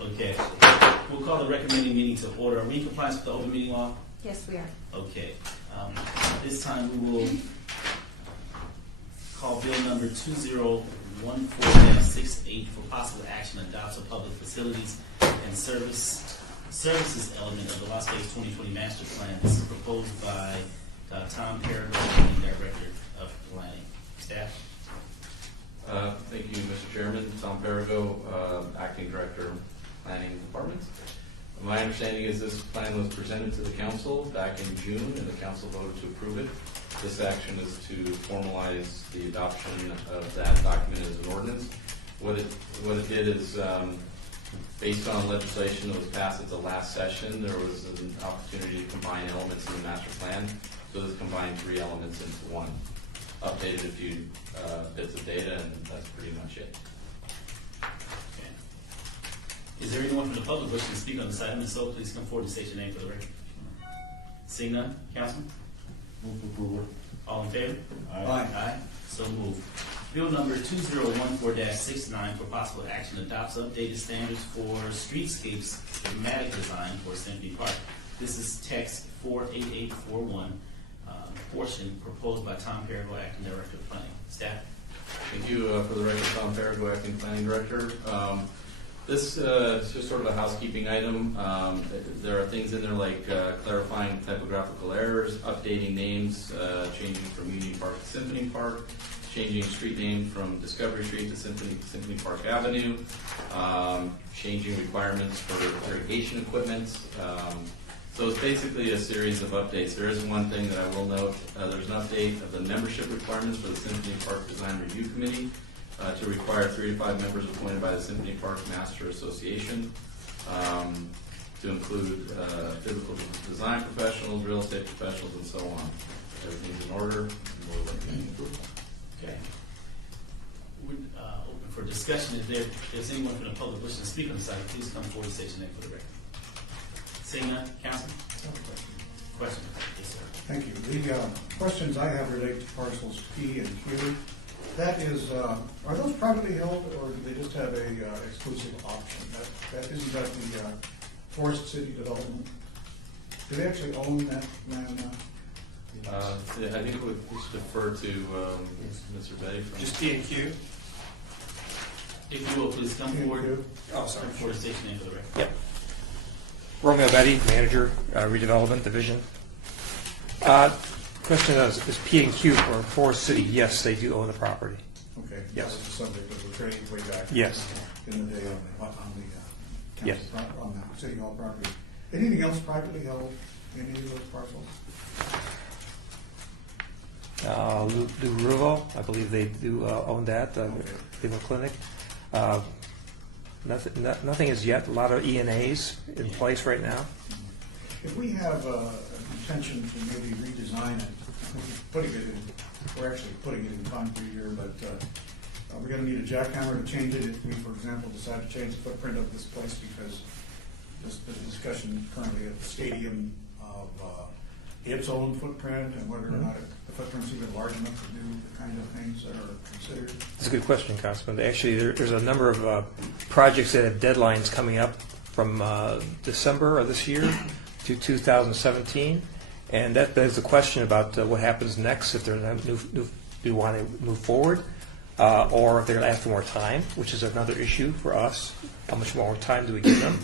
Okay. We'll call the recommending meeting to order. Are we in compliance with the open meeting law? Yes, we are. Okay. This time we will call bill number 2014-68 for possible action adopts a public facilities and services element of the Las Vegas 2020 master plan. This is proposed by Tom Perigo, Director of Planning. Staff? Thank you, Mr. Chairman. Tom Perigo, Acting Director of Planning Department. My understanding is this plan was presented to the council back in June, and the council voted to approve it. This action is to formalize the adoption of that document as an ordinance. What it did is, based on legislation that was passed at the last session, there was an opportunity to combine elements of the master plan. So this combined 3 elements into one. Updated a few bits of data, and that's pretty much it. Okay. Is there anyone from the public wishing to speak on this item? If so, please come forward and state your name for the record. Seeing none, Councilman? Move approval. All in favor? Aye. Aye. So moved. Bill number 2014-69 for possible action adopts updated standards for streetscapes schematic design for Symphony Park. This is text 48841. Portion proposed by Tom Perigo, Acting Director of Planning. Staff? Thank you for the record, Tom Perigo, Acting Planning Director. This is just sort of a housekeeping item. There are things in there like clarifying typographical errors, updating names, changing from Union Park to Symphony Park, changing street name from Discovery Street to Symphony Park Avenue, changing requirements for irrigation equipment. So it's basically a series of updates. There is one thing that I will note. There's an update of the membership requirements for the Symphony Park Design Review Committee to require 3 to 5 members appointed by the Symphony Park Master Association to include physical design professionals, real estate professionals, and so on. Everything's in order. We'll let you approve. Okay. We're open for discussion. If there's anyone from the public wishing to speak on this item, please come forward and state your name for the record. Seeing none, Councilman? Question? Yes, sir. Thank you. The questions I have relate to parcels P and Q. That is, are those privately held, or do they just have a exclusive option? Isn't that the Forest City Development? Do they actually own that land now? I think we should defer to Mr. Betty. Just P and Q? If you will, please come forward. Oh, sorry. Come forward and state your name for the record. Yep. Romeo Betty, Manager, Redevelopment Division. Question is P and Q for Forest City? Yes, they do own the property. Okay. Yes. That was the subject of the training way back. Yes. In the day on the Yes. on the City Hall property. Anything else privately held in any of those parcels? Lou Ruvo, I believe they do own that. Cleveland Clinic. Nothing as yet. A lot of E&As in place right now. If we have an intention to maybe redesign it, we're actually putting it in concrete here, but we're going to need a jackhammer to change it if we, for example, decide to change the footprint of this place, because the discussion currently at the stadium of its own footprint and whether or not the footprint's even large enough to do the kind of things that are considered. That's a good question, Councilman. Actually, there's a number of projects that have deadlines coming up from December of this year to 2017, and that begs the question about what happens next if they're do want to move forward, or if they're going to ask for more time, which is another issue for us. How much more time do we give them?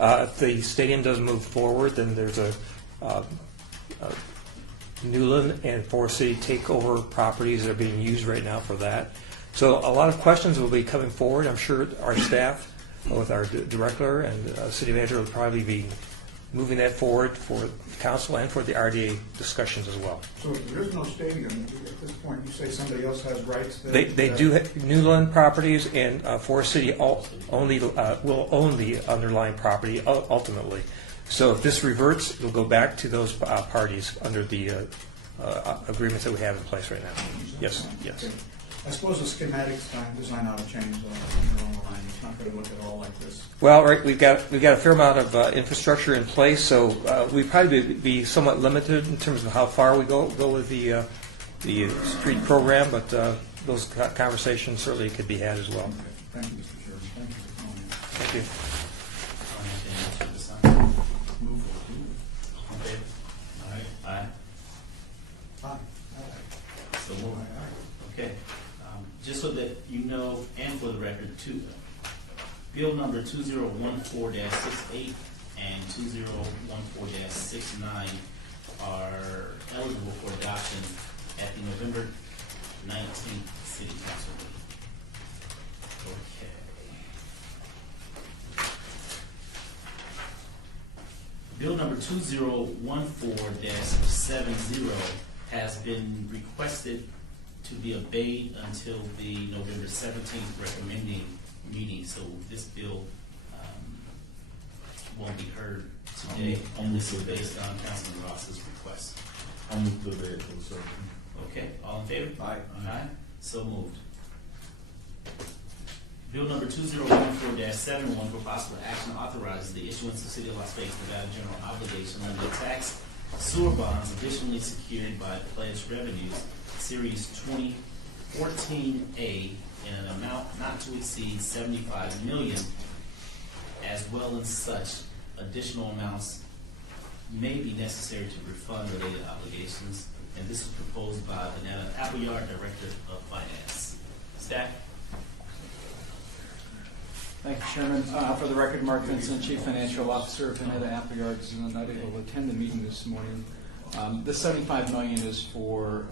If the stadium doesn't move forward, then there's a Newland and Forest City takeover properties that are being used right now for that. So a lot of questions will be coming forward. I'm sure our staff, with our director and city manager, will probably be moving that forward for the council and for the RDA discustions as well. So if there is no stadium, at this point, you say somebody else has rights? They do have Newland properties, and Forest City will own the underlying property ultimately. So if this reverts, it'll go back to those parties under the agreements that we have in place right now. Yes, yes. Okay. I suppose the schematics design ought to change along the line. It's not going to look at all like this. Well, right, we've got a fair amount of infrastructure in place, so we'd probably be somewhat limited in terms of how far we go with the street program, but those conversations certainly could be had as well. Okay. Thank you, Mr. Chairman. Thank you for coming in. Thank you. I'll entertain a motion to sign. Move for approval. All in favor? Aye. Aye. Aye. So moved. Okay, just so that you know, and for the record, Bill number 2014-68 and 2014-69 are eligible for adoption at the November 19th City Council meeting. Okay. Bill number 2014-70 has been requested to be obeyed until the November 17th recommending meeting, so this bill won't be heard today, and this is based on Councilman Ross's request. I'll move to the closed session. Okay, all in favor? Aye. Aye, so moved. Bill number 2014-71 for possible action authorizes the issuance of City of Las Vegas, Nevada general obligation under the tax sewer bonds additionally secured by pledged revenues, Series 2014A, in an amount not to exceed $75 million, as well as such additional amounts may be necessary to refund related obligations, and this is proposed by Vanetta Appleyard, Director of Finance. Staff? Thank you, Chairman. For the record, Mark Vincent, Chief Financial Officer of Vanetta Appleyard, is not able to attend the meeting this morning. This $75 million is for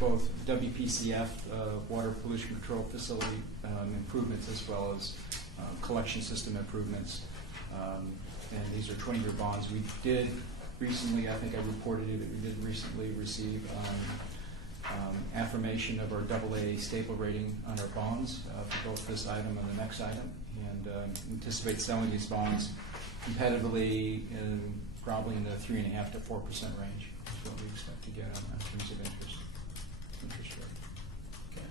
both WPCF, water pollution control facility improvements, as well as collection system improvements. And these are 20-year bonds. We did recently, I think I reported it, we did recently receive affirmation of our AA stable rating on our bonds for both this item and the next item, and anticipate selling these bonds competitively probably in the 3.5% to 4% range is what we expect to get on in terms of interest rate. Okay.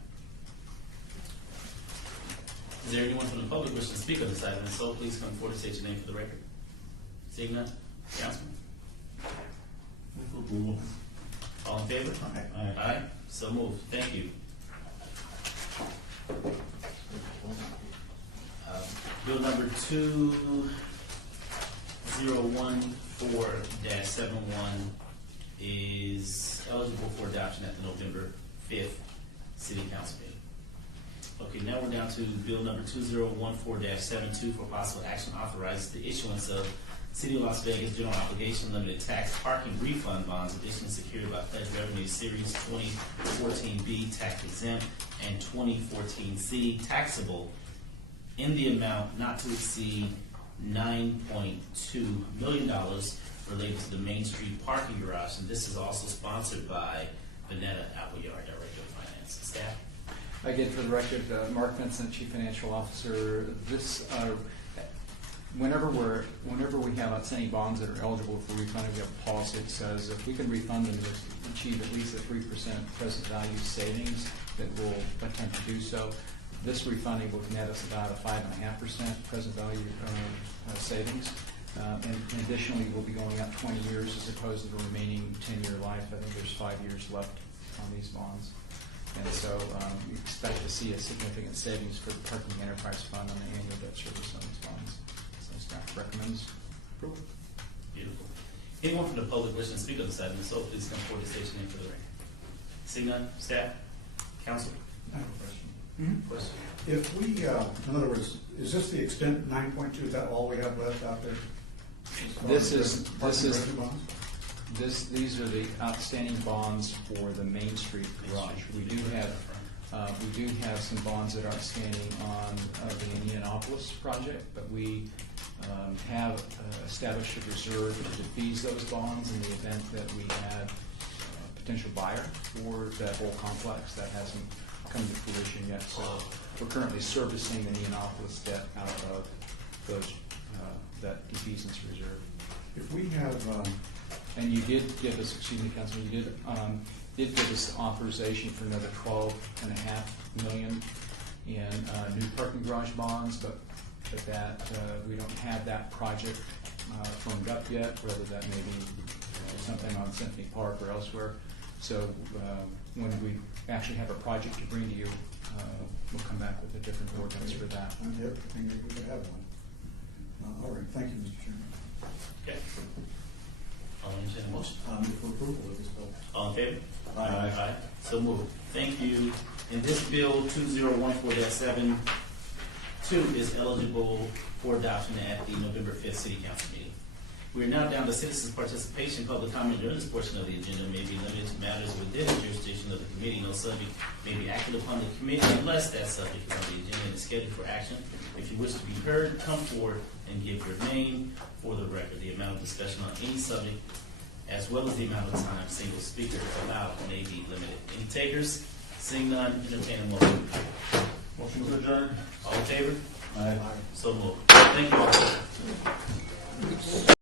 Is there anyone from the public wishing to speak on this item? If so, please come forward and state your name for the record. Seeing none, Councilman? Move for approval. All in favor? Aye. Aye, so moved. Thank you. Bill number 2014-71 is eligible for adoption at the November 5th City Council meeting. Okay, now we're down to Bill number 2014-72 for possible action authorizes the issuance of City of Las Vegas General Obligation Limited Tax Parking Refund Bonds, additionally secured by pledged revenue Series 2014B tax exempt and 2014C taxable in the amount not to exceed $9.2 million related to the Main Street parking garage. And this is also sponsored by Vanetta Appleyard, Director of Finance. Staff? Again, for the record, Mark Vincent, Chief Financial Officer. This, whenever we have outstanding bonds that are eligible for refunding, we have a policy that says if we can refund them to achieve at least a 3% present value savings, that we'll attempt to do so. This refunding will net us about a 5.5% present value savings. And additionally, we'll be going out 20 years as opposed to the remaining 10-year life. I think there's 5 years left on these bonds. And so we expect to see a significant savings for the Parking Enterprise Fund on the annual debt service on these bonds. So staff recommends approval. Beautiful. Anyone from the public wishing to speak on this item, so please come forward to state your name for the record. Seeing none, staff, council, I have a question. question? If we, in other words, is this the extent 9.2, is that all we have left out there? These are the outstanding bonds for the Main Street garage. We do have some bonds that are outstanding on the Indianapolis project, but we have established a reserve to defease those bonds in the event that we had a potential buyer for that whole complex. That hasn't come to fruition yet, so we're currently servicing the Indianapolis debt out of those that defeasance reserve. If we have, and you did give us, excuse me, Councilman, you did give us authorization for another $12.5 million in new parking garage bonds, but that we don't have that project firmed up yet, whether that may be something on Symphony Park or elsewhere. So when we actually have a project to bring to you, we'll come back with a different ordinance for that. And the other thing that we could have one. All right, thank you, Mr. Chairman. Okay. I'll entertain a motion. Move for approval of this bill. All in favor? Aye. So moved. Thank you. And this bill 2014-72 is eligible for adoption at the November 5th City Council meeting. We are now down to citizens' participation. Public comment during this portion of the agenda may be limited to matters within the jurisdiction of the committee. No subject may be acted upon the committee unless that subject is on the agenda and is scheduled for action. If you wish to be heard, come forward and give your name for the record. The amount of discussion on any subject, as well as the amount of time single speaker is allowed, may be limited. Any takers? Seeing none, entertain a motion. Motion to adjourn. All in favor? Aye. So moved. Thank you all.